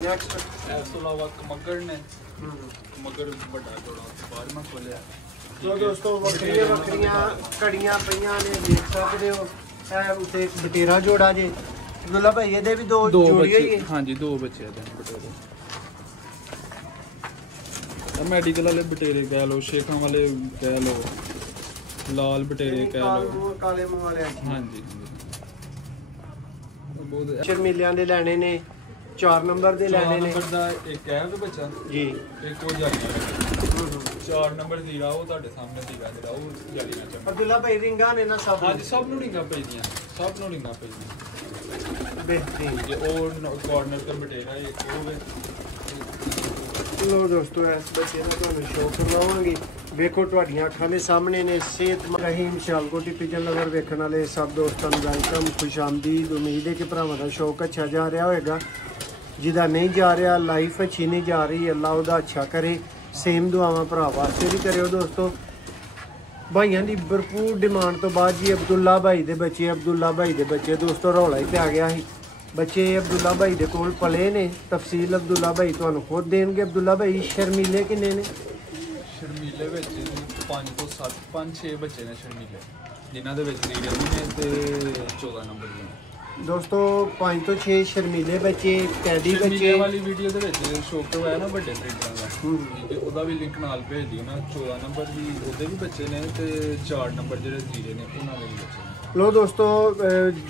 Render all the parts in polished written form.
Next ਇਸ ਤੋਂ ਇਲਾਵਾ ਕਮੱਗਰ ਨੇ ਕਮੱਗਰ ਵੱਡਾ ਥੋੜਾ ਬਾਹਰ ਮੈਂ ਖੋਲਿਆ। तो दोस्तों वक्रियां वक्रियां घड़ियां पईयां ने देख सकते हो। ਇਹ ਉੱਤੇ ਇੱਕ ਬਟੇਰਾ ਜੋੜਾ ਜੇ ਅਬਦੁੱਲਾ ਭਾਈ ਇਹਦੇ ਵੀ ਦੋ ਜੋੜੀਆਂ ਹੀ। ਹਾਂਜੀ ਦੋ ਬੱਚੇ ਆ ਬਟੇਰੇ। ਮੈਡੀਕਲ ਵਾਲੇ ਬਟੇਰੇ ਕਹਿ ਲਓ, ਸ਼ੇਖਾਂ ਵਾਲੇ ਕਹਿ ਲਓ, ਲਾਲ ਬਟੇਰੇ ਕਹਿ ਲਓ, ਕਾਲੇ ਮੂੰਹ ਵਾਲੇ। ਹਾਂਜੀ ਬਹੁਤ ਸ਼ਰਮੀਲਿਆਂ ਦੇ ਲੈਣੇ ਨੇ 4 ਨੰਬਰ ਦੇ ਲੈਣੇ ਨੇ। ਨੰਬਰ ਦਾ ਇੱਕ ਹੈ ਬੱਚਾ ਜੀ, ਇੱਕ ਉਹ ਜਾਲੀਆਂ 4 ਨੰਬਰ ਸੀਗਾ ਉਹ ਤੁਹਾਡੇ ਸਾਹਮਣੇ ਸੀਗਾ ਜਿਹੜਾ ਉਹ ਜਾਲੀਆਂ ਚ। ਅਬਦੁੱਲਾ ਭਾਈ ਰਿੰਗਾਂ ਨੇ ਨਾ ਸਭ। ਹਾਂਜੀ ਸਭ ਨੂੰ ਰਿੰਗਾਂ ਪਈਆਂ, ਸਭ ਨੂੰ ਰਿੰਗਾਂ ਪਈਆਂ ਬਿਹਤਰੀਨ। ਜੇ ਉਹ ਕਾਰਨਰ ਤੇ ਬਟੇਰਾ ਇੱਕ ਉਹ ਲੋ ਦੋਸਤੋ ਇਸ ਬੱਚੇ ਦਾ ਤੁਹਾਨੂੰ ਸ਼ੌਕ ਕਰਵਾਵਾਂਗੇ। ਵੇਖੋ ਤੁਹਾਡੀਆਂ ਅੱਖਾਂ ਦੇ ਸਾਹਮਣੇ ਨੇ ਸਿਹਤਮੰਦ ਰਹੀਮ ਸਿਆਲਕੋਟੀ ਪਿਜਨ ਲਵਰ ਵੇਖਣ ਵਾਲੇ ਸਭ ਦੋਸਤਾਂ ਨੂੰ ਵੈਲਕਮ, ਖੁਸ਼ਾਮਦੀਦ। ਉਮੀਦ ਹੈ ਕਿ ਭਰਾਵਾਂ ਦਾ ਸ਼ੌਕ ਅੱਛਾ ਜਾ ਰਿਹਾ ਹੋਵੇਗਾ। ਜਿਹਦਾ ਨਹੀਂ ਜਾ ਰਿਹਾ, ਲਾਈਫ ਅੱਛੀ ਨਹੀਂ ਜਾ ਰਹੀ, ਅੱਲਾ ਉਹਦਾ ਅੱਛਾ ਕਰੇ। ਸੇਮ ਦੁਆਵਾਂ ਭਰਾ ਵਾਸਤੇ ਵੀ ਕਰਿਓ ਦੋਸਤੋ। ਭਾਈਆਂ ਦੀ ਭਰਪੂਰ ਡਿਮਾਂਡ ਤੋਂ ਬਾਅਦ ਜੀ ਅਬਦੁੱਲਾ ਭਾਈ ਦੇ ਬੱਚੇ ਦੋਸਤੋ ਰੌਲਾ ਹੀ ਪੈ ਗਿਆ ਸੀ। ਬੱਚੇ ਅਬਦੁੱਲਾ ਭਾਈ ਦੇ ਕੋਲ ਪਲੇ ਨੇ। ਤਫਸੀਲ ਅਬਦੁੱਲਾ ਭਾਈ ਤੁਹਾਨੂੰ ਖੁਦ ਦੇਣਗੇ। ਅਬਦੁੱਲਾ ਭਾਈ ਸ਼ਰਮੀਲੇ ਕਿੰਨੇ ਨੇ? ਸ਼ਰਮੀਲੇ ਵਿੱਚ 5 ਤੋਂ 7 5-6 ਬੱਚੇ ਨੇ ਸ਼ਰਮੀਲੇ, ਜਿਨ੍ਹਾਂ ਦੇ ਵਿੱਚ ਰੀਡਰ ਨੇ ਤੇ 14 ਨੰਬਰ ਦੇ ਨੇ ਦੋਸਤੋ। 5 ਤੋਂ 6 ਸ਼ਰਮੀਲੇ ਬੱਚੇ, ਕੈਡੀ ਬੱਚੇ ਵਾਲੀ ਵੀਡੀਓ ਦੇ ਵਿੱਚ ਸ਼ੋਅ ਕਰਵਾਇਆ ਨਾ ਵੱਡੇ ਰੀਡਰਾਂ ਦਾ, ਉਹਦਾ ਵੀ ਲਿੰਕ ਨਾਲ ਭੇਜ ਦਿਓ ਨਾ। 14 ਨੰਬਰ ਦੀ ਉਹਦੇ ਵੀ ਬੱਚੇ ਨੇ ਤੇ 4 ਨੰਬਰ ਜਿਹੜੇ ਜ਼ੀਰੇ ਨੇ ਉਹਨਾਂ ਦੇ ਵੀ ਬੱਚੇ ਨੇ। ਲੋ ਦੋਸਤੋ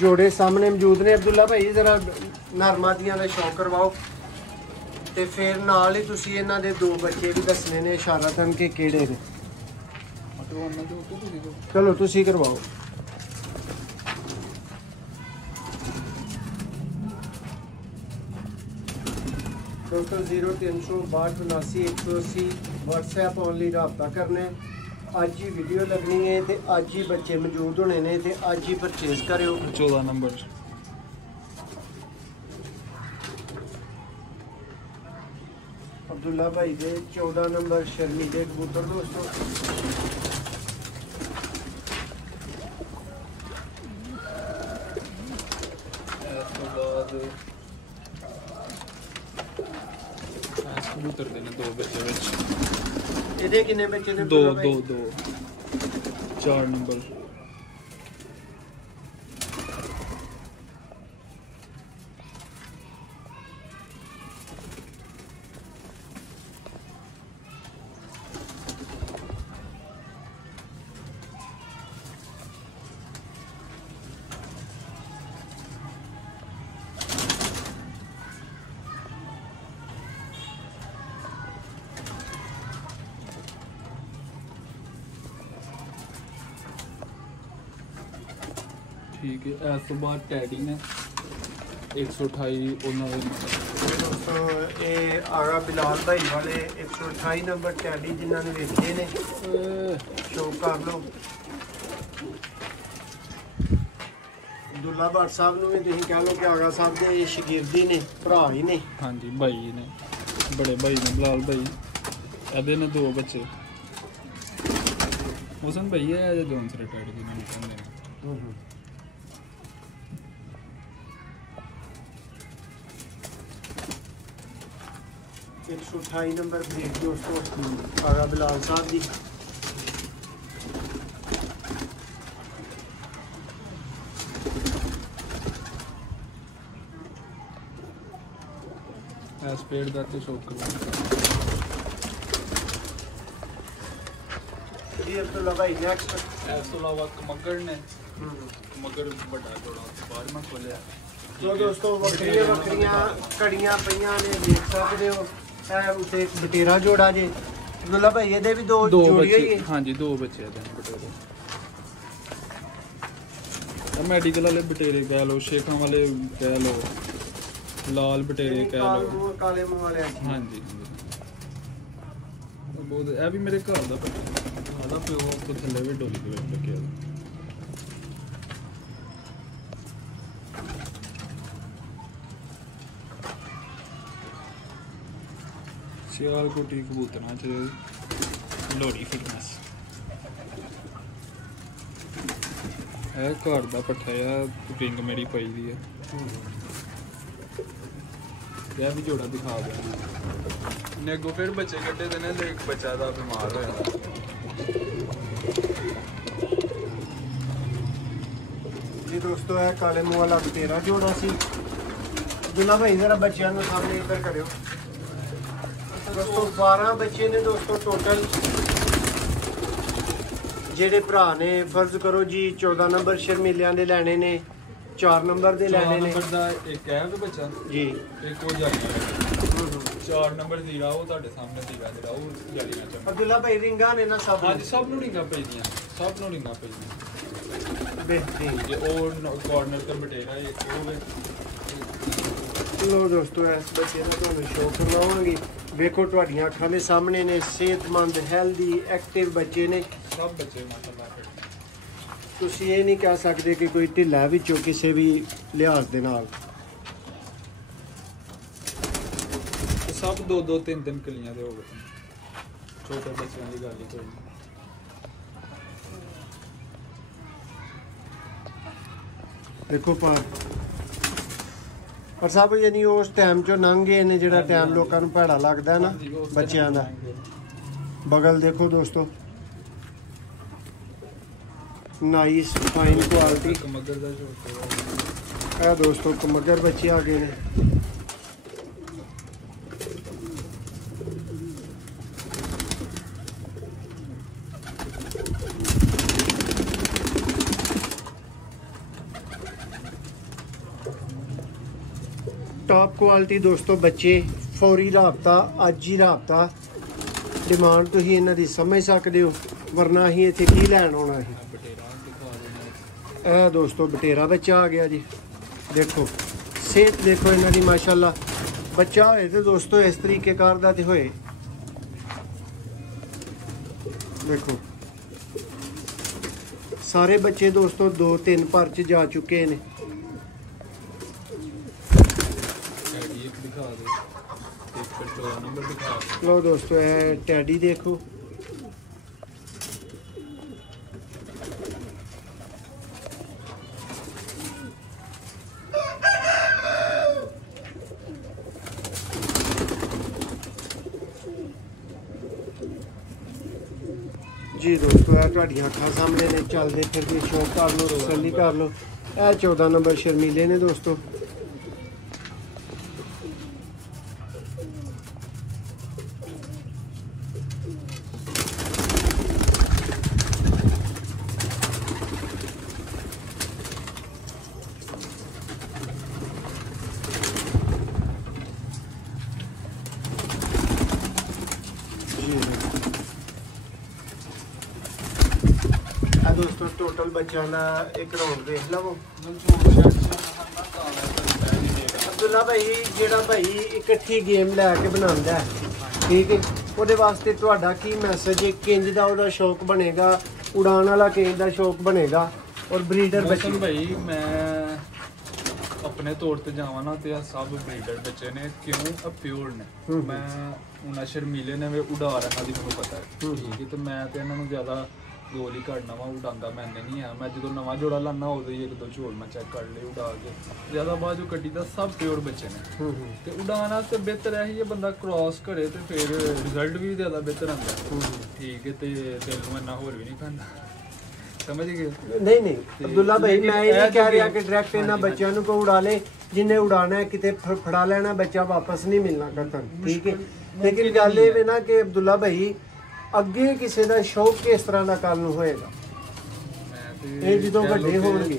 ਜੋੜੇ ਸਾਹਮਣੇ ਮੌਜੂਦ ਨੇ। ਅਬਦੁੱਲਾ ਭਾਈ ਜ਼ਰਾ ਨਰਮਾਦੀਆਂ ਦਾ ਸ਼ੌਕ ਕਰਵਾਓ ਤੇ ਫਿਰ ਨਾਲ ਹੀ ਤੁਸੀਂ ਇਹਨਾਂ ਦੇ 2 ਬੱਚੇ ਵੀ ਦੱਸਣੇ ਨੇ ਇਸ਼ਾਰਤਨ ਕਿ ਕਿਹੜੇ ਨੇ। ਚਲੋ ਤੁਸੀਂ ਕਰਵਾਓ। दोस्तों 0362798180 WhatsApp ओनली रबता करना है। अज ही वीडियो लगनी है तो अज ही बच्चे मौजूद होने ने तो अज ही परचेज करो। 14 नंबर अब्दुल्ला भाई दे 14 नंबर शर्मीले कबूतर दोस्तों। कबूतर देने 2 बच्चे विच। ਇਹਦੇ ਕਿੰਨੇ ਬੱਚੇ ਨੇ? 2 4 ਨੰਬਰ। ठीक है। इस तो बाद टैडी ने 128 दोस्तों ये आगा बिलाल भाई वाले 128 नंबर टैडी जिन्होंने वेखे ने शौक कर लो। अब्दुल्ला भट्ट साहब ਨੂੰ ਵੀ ਤੁਸੀਂ ਕਹਿ ਲਓ ਕਿ ਆਗਾ ਸਾਹਿਬ ਦੇ ਸ਼ਾਗਿਰਦੀ ਨੇ, ਭਰਾ ਹੀ ਨੇ। ਹਾਂਜੀ ਭਾਈ ਨੇ, ਬੜੇ ਭਾਈ ਨੇ ਬਿਲਾਲ ਭਾਈ। ਇਹਦੇ ਨੇ 2 ਬੱਚੇ। ਹੁਸਨ ਭਾਈ ਹੈ ਜਾਂ ਜੋਨ ਸਰ ਟੈਡੀ ਜਿਹਨਾਂ ਨੂੰ ਕਹਿੰਦੇ ਨੇ। 128 नंबर ब्रीड दोस्तों आगा बिलाल साहब जी। स्पेड दा ते शौक करवा ये अब्दुल्ला भाई नेक्स्ट इस तो इलावा कमग्गर ने कमग्गर बड़ा थोड़ा बाहर मैं खोलिया। तो दोस्तों वक्रियां वक्रियां घड़ियां पईयां ने देख सकते हो। ਇਹ ਉੱਤੇ ਇੱਕ ਬਟੇਰਾ ਜੋੜਾ ਜੇ ਅਬਦੁੱਲਾ ਭਾਈ ਇਹਦੇ ਵੀ 2 ਜੋੜੀਆਂ ਹੀ। ਹਾਂਜੀ 2 ਬੱਚੇ ਆ ਬਟੇਰੇ। ਮੈਡੀਕਲ ਵਾਲੇ ਬਟੇਰੇ ਕਹਿ ਲਓ, ਸ਼ੇਖਾਂ ਵਾਲੇ ਕਹਿ ਲਓ, ਲਾਲ ਬਟੇਰੇ ਕਹਿ ਲਓ, ਕਾਲੇ ਮੂੰਹ ਵਾਲੇ। ਹਾਂਜੀ ਬਹੁਤ। ਇਹ ਵੀ ਮੇਰੇ ਘਰ ਦਾ ਪਤਾ ਪਿਓ ਤੋਂ ਥੱਲੇ ਵੀ ਡੋਲੀ ਦੇ ਵਿੱਚ ਰੱਖਿਆ। ਸਿਆਲਕੋਟੀ ਕਬੂਤਰਾਂ 'ਚ ਲੋੜੀ ਫਿਟਨੈਸ। ਇਹ ਘਰ ਦਾ ਪੱਠਾ ਆ, ਰਿੰਗ ਮੇਰੀ ਪਈ ਦੀ ਹੈ। ਇਹ ਵੀ ਜੋੜਾ ਦਿਖਾ ਦਿਆਂ ਨੇ। ਅੱਗੋਂ ਫਿਰ ਬੱਚੇ ਕੱਢੇ ਦੇ ਨੇ ਤੇ ਇੱਕ ਬੱਚਾ ਦਾ ਬਿਮਾਰ ਹੋਇਆ। ਜੀ ਦੋਸਤੋ ਇਹ ਕਾਲੇ ਮੂੰਹ ਵਾਲਾ ਬਟੇਰਾ ਜੋੜਾ ਸੀ। ਦੁੱਲਾ ਭਾਈ ਜਰਾ ਬੱਚਿਆਂ ਨੂੰ ਸਾਹਮਣੇ ਇੱਧਰ ਕਰਿਓ। ਦੋਸਤੋ 12 ਬੱਚੇ ਨੇ ਦੋਸਤੋ ਟੋਟਲ। ਜਿਹੜੇ ਭਰਾ ਨੇ ਫਰਜ਼ ਕਰੋ ਜੀ 14 ਨੰਬਰ ਸ਼ਰਮੀਲਿਆਂ ਦੇ ਲੈਣੇ ਨੇ, 4 ਨੰਬਰ ਦੇ ਲੈਣੇ ਨੇ। 4 ਨੰਬਰ ਦਾ ਇੱਕ ਹੈ ਬੱਚਾ ਜੀ, ਇੱਕ ਉਹ ਜਾਲੀਆਂ 4 ਨੰਬਰ ਜ਼ੀਰਾ ਉਹ ਤੁਹਾਡੇ ਸਾਹਮਣੇ ਸੀਗਾ ਜਿਹੜਾ ਉਹ ਜਾਲੀਆਂ ਚ। ਅਬਦੁੱਲਾ ਭਾਈ ਰਿੰਗਾਂ ਨੇ ਨਾ ਸਭ? ਹਾਂਜੀ ਸਭ ਨੂੰ ਰਿੰਗਾਂ ਪਈਆਂ, ਸਭ ਨੂੰ ਰਿੰਗਾਂ ਪਈਆਂ। ਬਿਹਤਰੀਨ ਜੇ ਉਹ ਕਾਰਨਰ ਤੇ ਬਟੇਰਾ ਇੱਕ ਉਹ ਵੇ। ਲੋ ਦੋਸਤੋ ਇਸ ਬੱਚੇ ਦਾ ਤੁਹਾਨੂੰ ਸ਼ੌਕ ਕਰਵਾਵਾਂਗੇ। ਵੇਖੋ ਤੁਹਾਡੀਆਂ ਅੱਖਾਂ ਦੇ ਸਾਹਮਣੇ ਨੇ, ਸਿਹਤਮੰਦ ਹੈਲਦੀ ਐਕਟਿਵ ਬੱਚੇ ਨੇ ਸਭ ਬੱਚੇ ਮਾਸ਼ਾਅੱਲਾ। ਤੁਸੀਂ ਇਹ ਨਹੀਂ ਕਹਿ ਸਕਦੇ ਕਿ ਕੋਈ ਢਿੱਲਾ ਵਿੱਚੋਂ ਕਿਸੇ ਵੀ ਲਿਹਾਜ਼ ਦੇ ਨਾਲ। ਸਭ 2-2 3-3 ਕਲੀਆਂ ਦੇ ਹੋ ਗਏ। ਛੋਟੇ ਬੱਚਿਆਂ ਦੀ ਗੱਲ ਹੀ ਕੋਈ ਨਹੀਂ। ਦੇਖੋ ਪਰ ਸਭ ਯਾਨੀ ਉਸ ਟਾਈਮ ਚੋਂ ਲੰਘ ਗਏ ਨੇ ਜਿਹੜਾ ਟਾਈਮ ਲੋਕਾਂ ਨੂੰ ਭੈੜਾ ਲੱਗਦਾ ਨਾ ਬੱਚਿਆਂ ਦਾ। ਬਗਲ ਦੇਖੋ ਦੋਸਤੋ, ਨਾਈਸ ਫਾਈਨ ਕੁਆਲਿਟੀ। ਕਮਗਰ ਦਾ ਛੋਟਾ ਇਹ ਦੋਸਤੋ ਕਮਗਰ ਬੱਚੇ ਆ ਗਏ ਨੇ। टॉप क्वालिटी दोस्तों बच्चे फौरी राबता अज ही राबता डिमांड तुसीं इन्हां दी समझ सकदे हो, वरना असीं इत्थे की लैण आउणा सी। ਇਹ ਦੋਸਤੋ ਬਟੇਰਾ ਬੱਚਾ ਆ ਗਿਆ ਜੀ। ਦੇਖੋ ਸਿਹਤ ਦੇਖੋ ਇਹਨਾਂ ਦੀ ਮਾਸ਼ਾਅੱਲਾ। ਬੱਚਾ ਹੋਏ ਤੇ ਦੋਸਤੋ ਇਸ ਤਰੀਕੇ ਕਾਰ ਦਾ ਤੇ ਹੋਏ। ਦੇਖੋ ਸਾਰੇ ਬੱਚੇ ਦੋਸਤੋ 2-3 ਭਰ ਚ ਜਾ ਚੁੱਕੇ ਨੇ। लो दोस्तों है टैडी देखो। जी दोस्तों है तुहाडियां अखां सामने ने, चलते फिरते शौक कर लो, तसल्ली कर लो। यह 14 नंबर शर्मीले ने दोस्तों। दोस्तों टोटल बच्चों का एक राउंड देख लवो। अब्दुल्ला भाई जेड़ा भाई इकट्ठी गेम लैके बनांदा है, ठीक है, ਉਹਦੇ ਵਾਸਤੇ ਤੁਹਾਡਾ ਕੀ ਮੈਸੇਜ ਹੈ? ਕਿੰਜ ਦਾ ਉਹਦਾ ਸ਼ੌਕ ਬਣੇਗਾ, ਉਡਾਨ ਵਾਲਾ ਕਿੰਜ ਦਾ ਸ਼ੌਕ ਬਣੇਗਾ? ਔਰ ਬਰੀਡਰ ਬੱਚੇ ਭਾਈ ਮੈਂ ਆਪਣੇ ਤੌਰ ਤੇ ਜਾਵਾਂ ਨਾ ਤੇ ਆ ਸਭ ਬਰੀਡਰ ਬੱਚੇ ਨੇ, ਕਿਉਂ ਆ ਪਿਓਰ ਨੇ। ਮੈਂ ਉਹਨਾਂ ਸ਼ਰਮੀਲੇ ਨੇ ਵੀ ਉਡਾ ਰਹਾ ਦੀ ਮੈਨੂੰ ਪਤਾ ਹੈ, ਠੀਕ ਹੈ, ਤੇ ਮੈਂ ਤੇ ਇਹਨਾਂ ਨੂੰ ਜ਼ਿਆਦਾ ਗੋਲ ਹੀ ਕੱਢਣਾ ਵਾ, ਉਡਾਉਂਦਾ ਮੈਂ ਨਹੀਂ ਆ। ਮੈਂ ਜਦੋਂ ਨਵਾਂ ਜੋੜਾ ਲਾਣਾ ਉਦੋਂ ਹੀ 1-2 ਝੋਲ ਮੈਂ ਚੈੱਕ ਕਰ ਲਏ ਉਡਾ ਕੇ। ਜ਼ਿਆਦਾ ਬਾਅਦ ਜੋ ਕੱਢੀ ਦਾ ਸਭ ਪਿਓਰ ਬੱਚੇ ਨੇ। ਤੇ ਉਡਾਉਣ ਵਾਸਤੇ ਬਿਹਤਰ ਹੈ ਇਹ ਬੰਦਾ ਕ੍ਰਾਸ ਕਰੇ ਤੇ ਫਿਰ ਰਿਜ਼ਲਟ ਵੀ ਜ਼ਿਆਦਾ ਬਿਹਤਰ ਆਉਂਦਾ, ਠੀਕ ਹੈ, ਤੇ ਦਿਲ ਨੂੰ ਇੰਨਾ ਹੋਰ ਵੀ ਨਹੀਂ ਪੈਂਦਾ। ਸਮਝ ਗਏ? ਨਹੀਂ ਨਹੀਂ ਅਬਦੁੱਲਾ ਭਾਈ ਮੈਂ ਇਹ ਨਹੀਂ ਕਹਿ ਰਿਹਾ ਕਿ ਡਾਇਰੈਕਟ ਇਹਨਾਂ ਬੱਚਿਆਂ ਨੂੰ ਕੋ ਉਡਾ ਲੇ, ਜਿੰਨੇ ਉਡਾਣਾ ਹੈ ਕਿਤੇ ਫੜਾ ਲੈਣਾ, ਬੱਚਾ ਵਾਪਸ ਨਹੀਂ ਮਿਲਣਾ ਕਤਨ, ਠੀਕ ਹੈ। ਲੇਕਿਨ ਗੱਲ ਇਹ ਵੇ ਨਾ ਕਿ ਅਬਦੁੱਲਾ ਭਾਈ ਅੱਗੇ ਕਿਸੇ ਦਾ ਸ਼ੌਕ ਕਿਸ ਤਰ੍ਹਾਂ ਦਾ ਕੱਲ ਨੂੰ ਹੋਏਗਾ? ਇਹ ਜਦੋਂ ਵੱਡੇ ਹੋਣਗੇ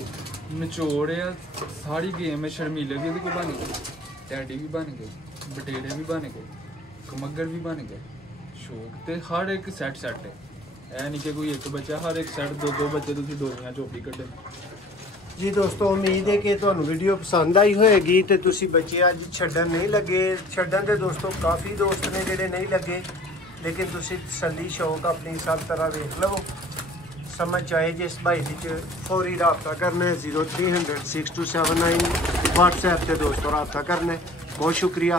ਨਿਚੋੜ ਆ ਸਾਰੀ ਗੇਮ। ਸ਼ਰਮੀਲੇ ਵੀ ਇਹਦੇ ਕੋਲ ਬਣ ਗਏ, ਟੈਡੀ ਵੀ ਬਣ ਗਏ, ਬਟੇਰੇ ਵੀ ਬਣ ਗਏ, ਕਮੱਗਰ ਵੀ ਬਣ ਗਏ। ਸ਼ੌਕ ਤੇ ਹਰ ਇੱਕ ਸੈੱਟ ਹੈ, ਇਹ ਨਹੀਂ ਕਿ ਕੋਈ ਇੱਕ ਬੱਚਾ, ਹਰ ਇੱਕ ਸੈੱਟ 2-2 ਬੱਚੇ ਤੁਸੀਂ ਦੋਨੀਆਂ ਚੋਪੀ ਕੱਢੇ। जी दोस्तों उम्मीद है कि तुहानू वीडियो पसंद आई होएगी तो तुसी बच्चे अज छड्डन नहीं लगे। छड्डन ते दोस्तों काफ़ी दोस्त ने जिहड़े नहीं लगे, लेकिन तुसी तसल्ली शौक अपनी सब तरह वेख लवो। समझ आए जिस भाई विच फौरी रबता करना है 0300 6279 व्हाट्सएप से दोस्तों रबता करना है। बहुत शुक्रिया।